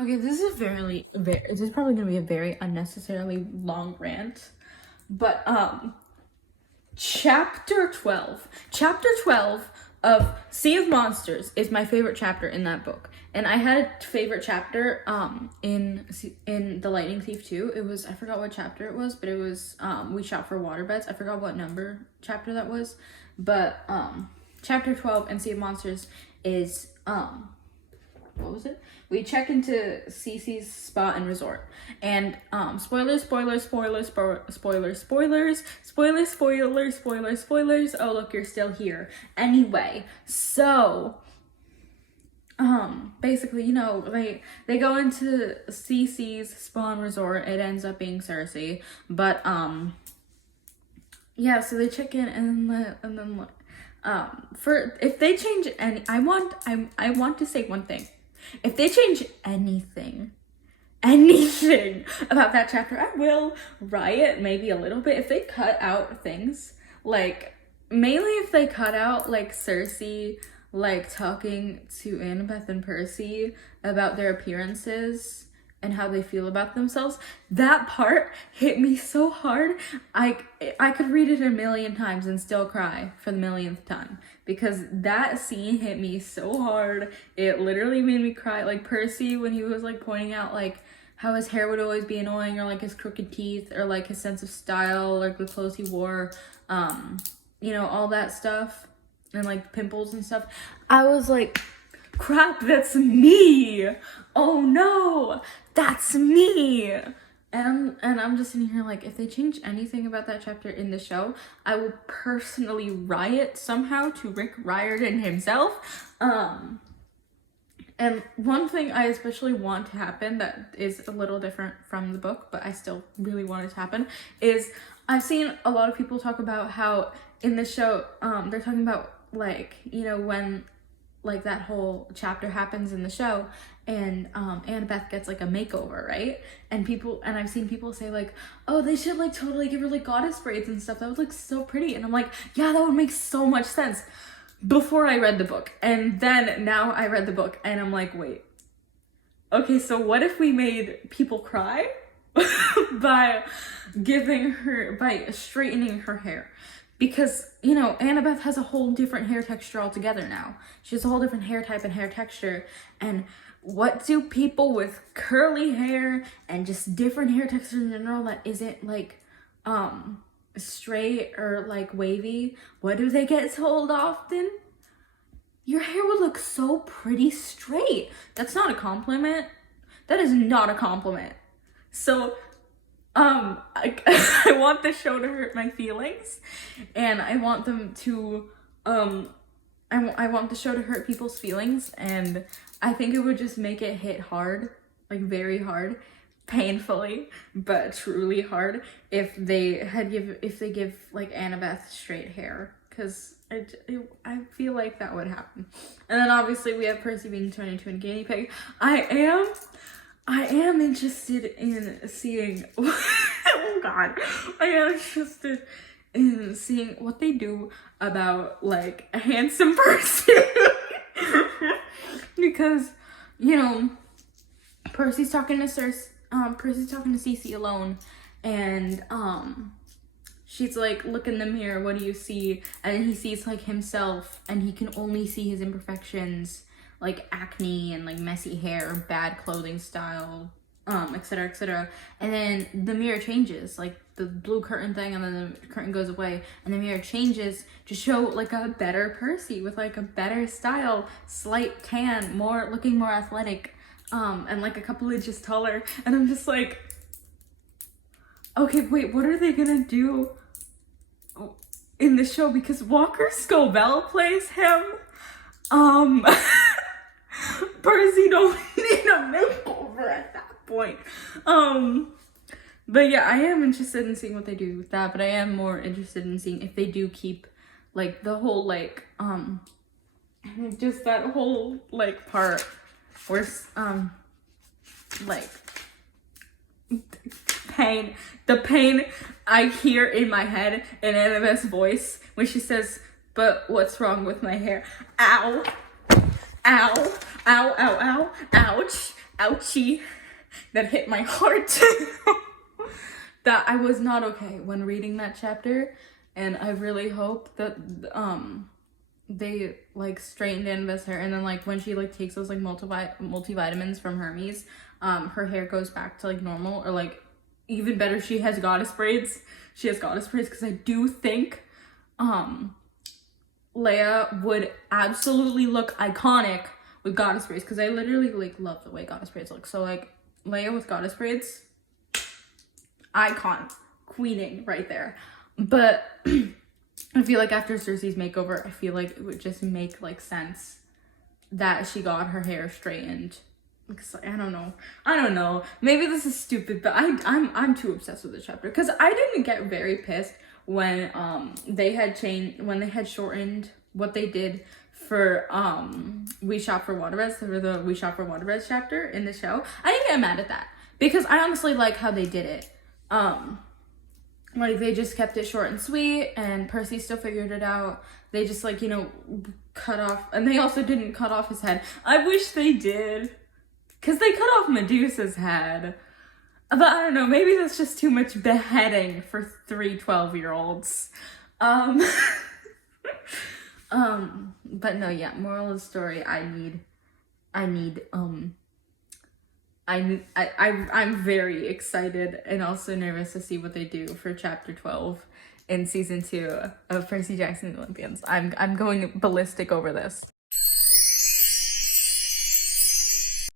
Okay, this is this is probably gonna be a very unnecessarily long rant, but chapter 12. Chapter 12 of Sea of Monsters is my favorite chapter in that book. And I had a favorite chapter in The Lightning Thief too. It was, I forgot what chapter it was, but it was We Shop for Waterbeds. I forgot what number chapter that was. But chapter 12 in Sea of Monsters is what was it? We check into Cece's spa and resort, and spoilers. Oh look, you're still here. Anyway, so basically, you know, they go into Cece's spa and resort. It ends up being Cersei, but yeah. So they check in, and then for if they change any, I want to say one thing. If they change anything about that chapter, I will riot maybe a little bit. If they cut out things, like, mainly if they cut out, like, Cersei, like, talking to Annabeth and Percy about their appearances and how they feel about themselves, that part hit me so hard. I could read it a million times and still cry for the millionth time, because that scene hit me so hard. It literally made me cry. Like, Percy, when he was, like, pointing out, like, how his hair would always be annoying, or, like, his crooked teeth, or, like, his sense of style, like, the clothes he wore, you know, all that stuff, and, like, pimples and stuff. I was like, crap, that's me. Oh no, that's me. And I'm just sitting here like, if they change anything about that chapter in the show, I will personally riot somehow to Rick Riordan himself. And one thing I especially want to happen that is a little different from the book, but I still really want it to happen, is I've seen a lot of people talk about how in the show, they're talking about, like, you know, when, like, that whole chapter happens in the show, and Annabeth gets, like, a makeover, right? And I've seen people say, like, oh, they should, like, totally give her, like, goddess braids and stuff. That would look so pretty. And I'm like, yeah, that would make so much sense before I read the book. And then now I read the book, and I'm like, wait, okay, so what if we made people cry by straightening her hair? Because, you know, Annabeth has a whole different hair texture altogether now. She has a whole different hair type and hair texture. And what do people with curly hair and just different hair textures in general that isn't, like, straight or, like, wavy, what do they get told often? Your hair would look so pretty straight. That's not a compliment. That is not a compliment. So, I want the show to hurt my feelings, and I want them to, I want the show to hurt people's feelings, and I think it would just make it hit hard, like, very hard, painfully, but truly hard, if they give, like, Annabeth straight hair, because I feel like that would happen. And then obviously we have Percy being turned into a guinea pig. I am interested in seeing, oh god, I am interested in seeing what they do about, like, a handsome person. Because, you know, Percy's talking to Cece alone, and she's like, look in the mirror, what do you see? And then he sees, like, himself, and he can only see his imperfections, like acne and, like, messy hair, bad clothing style, etc, etc. And then the mirror changes, like the blue curtain thing, and then the curtain goes away, and the mirror changes to show, like, a better Percy with, like, a better style, slight tan, looking more athletic, and, like, a couple inches taller. And I'm just like, okay, wait, what are they gonna do in the show? Because Walker Scobell plays him. Percy don't need a makeover at that point. But yeah, I am interested in seeing what they do with that, but I am more interested in seeing if they do keep, like, the whole, like, just that whole, like, part where, like, the pain I hear in my head in Annabeth's voice when she says, but what's wrong with my hair? Ow. Ow, ow, ow, ow, ouch, ouchie, that hit my heart. That I was not okay when reading that chapter, and I really hope that they like straightened Annabeth's hair, and then like when she like takes those like multivitamins from Hermes, her hair goes back to like normal, or like even better, she has goddess braids. She has goddess braids, because I do think Leia would absolutely look iconic with goddess braids, because I literally like love the way goddess braids look. So like Leia with goddess braids, icon, queening right there. But I feel like after Cersei's makeover, I feel like it would just make like sense that she got her hair straightened. Because I don't know. Maybe this is stupid, but I'm too obsessed with the chapter, because I didn't get very pissed when they had shortened what they did for We Shop for Waterbeds, or the We Shop for Waterbeds chapter in the show. I didn't get mad at that, because I honestly like how they did it. Like they just kept it short and sweet, and Percy still figured it out. They just like, you know, cut off, and they also didn't cut off his head. I wish they did, because they cut off Medusa's head. But I don't know, maybe that's just too much beheading for 3 12-year-olds. But no, yeah, moral of the story, I'm very excited and also nervous to see what they do for chapter 12 in season 2 of Percy Jackson and the Olympians. I'm going ballistic over this.